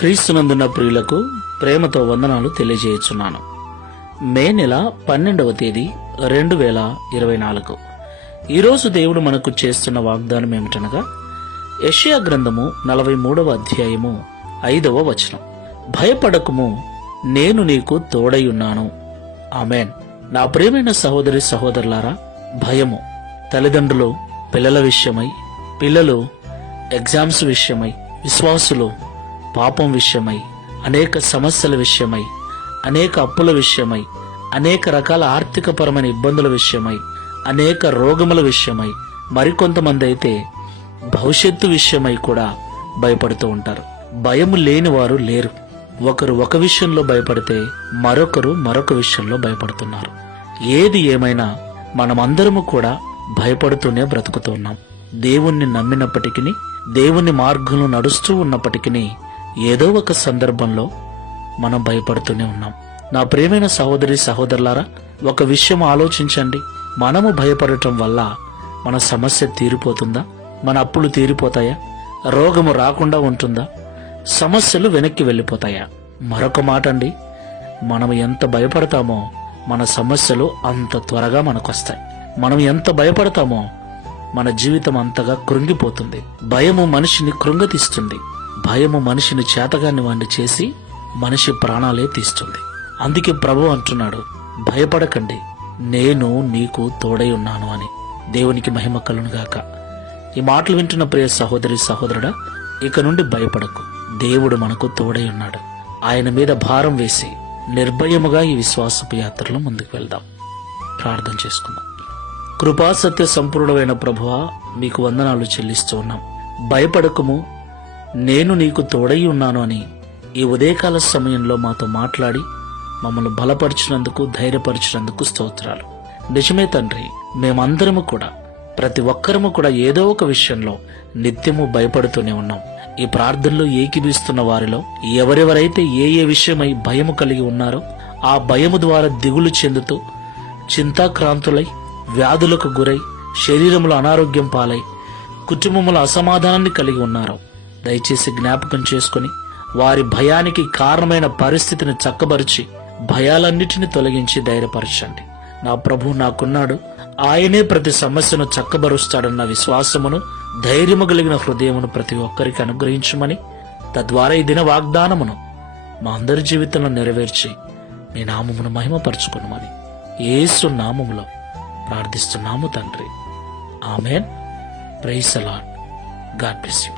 క్రీస్తునందున్న ప్రియులకు ప్రేమతో వందనాలు తెలియజేయుచున్నాను. మే నెల 12వ తేదీ 2024. ఈరోజు దేవుడు మనకు చేస్తున్న వాగ్దానం ఏమిటనగా యెషయా గ్రంథము 43వ అధ్యాయము 5వ వచనం. భయపడకుము, నేను నీకు తోడై ఉన్నాను. ఆమెన్. నా ప్రియమైన సహోదరి సహోదరులారా, భయము తల్లిదండ్రులు పిల్లల విషయమై, పిల్లలు ఎగ్జామ్స్ విషయమై, విశ్వాసులు పాపం విషయమై, అనేక సమస్యల విషయమై, అనేక అప్పుల విషయమై, అనేక రకాల ఆర్థికపరమైన ఇబ్బందుల విషయమై, అనేక రోగముల విషయమై, మరికొంతమంది అయితే భవిష్యత్తు విషయమై కూడా భయపడుతూ ఉంటారు. భయము లేని వారు లేరు. ఒకరు ఒక విషయంలో భయపడితే మరొకరు మరొక విషయంలో భయపడుతున్నారు. ఏది ఏమైనా మనమందరము కూడా భయపడుతూనే బ్రతుకుతున్నాం. దేవుణ్ణి నమ్మినప్పటికీ, దేవుని మార్గంలో నడుస్తూ ఉన్నప్పటికీ ఏదో ఒక సందర్భంలో మనం భయపడుతూనే ఉన్నాం. నా ప్రియమైన సహోదరి సహోదరులారా, ఒక విషయం ఆలోచించండి. మనము భయపడటం వల్ల మన సమస్య తీరిపోతుందా? మన అప్పులు తీరిపోతాయా? రోగము రాకుండా ఉంటుందా? సమస్యలు వెనక్కి వెళ్ళిపోతాయా? మరొక మాట అండి, మనం ఎంత భయపడతామో మన సమస్యలు అంత త్వరగా మనకొస్తాయి. మనం ఎంత భయపడతామో మన జీవితం అంతగా కృంగిపోతుంది. భయము మనిషిని కృంగతీస్తుంది. భయము మనిషిని చేతగాని వాణ్ణి చేసి మనిషి ప్రాణాలే తీస్తుంది. అందుకే ప్రభు అంటున్నాడు, భయపడకండి, నేను నీకు తోడై ఉన్నాను అని. దేవునికి మహిమ కలుగునుగాక. ఈ మాటలు వింటున్న ప్రియ సహోదరి సహోదరుడా, ఇక నుండి భయపడకు. దేవుడు మనకు తోడై ఉన్నాడు. ఆయన మీద భారం వేసి నిర్భయముగా ఈ విశ్వాసపు యాత్రలో ముందుకు వెళ్దాం. ప్రార్థన చేసుకుందాం. కృపా సత్య సంపూర్ణమైన ప్రభువా, మీకు వందనాలు చెల్లిస్తూ ఉన్నాం. భయపడకము, నేను నీకు తోడై ఉన్నాను అని ఈ ఉదయకాల సమయంలో మాతో మాట్లాడి మమ్మల్ని బలపరిచినందుకు, ధైర్యపరిచినందుకు స్తోత్రాలు. నిజమే తండ్రి, మేమందరము కూడా, ప్రతి ఒక్కరము కూడా ఏదో ఒక విషయంలో నిత్యము భయపడుతూనే ఉన్నాం. ఈ ప్రార్థనలో ఏకీభిస్తున్న వారిలో ఎవరెవరైతే ఏ విషయమై భయము కలిగి ఉన్నారో, ఆ భయము ద్వారా దిగులు చెందుతూ చింతాక్రాంతులై, వ్యాధులకు గురై, శరీరములో అనారోగ్యం పాలై, కుటుంబముల అసమాధానాన్ని కలిగి ఉన్నారో దయచేసి జ్ఞాపకం చేసుకుని వారి భయానికి కారణమైన పరిస్థితిని చక్కబరిచి భయాలన్నిటిని తొలగించి ధైర్యపరచండి. నా ప్రభు నాకున్నాడు, ఆయనే ప్రతి సమస్యను చక్కబరుస్తాడన్న విశ్వాసమును, ధైర్యము కలిగిన హృదయమును ప్రతి ఒక్కరికి అనుగ్రహించమని, తద్వారా ఈ దిన వాగ్దానమును మా అందరి జీవితంలో నెరవేర్చి మీ నామమును మహిమపరచుకునమని యేసు నామములో ప్రార్థిస్తున్నాము తండ్రి. Amen. Praise the Lord. God bless you.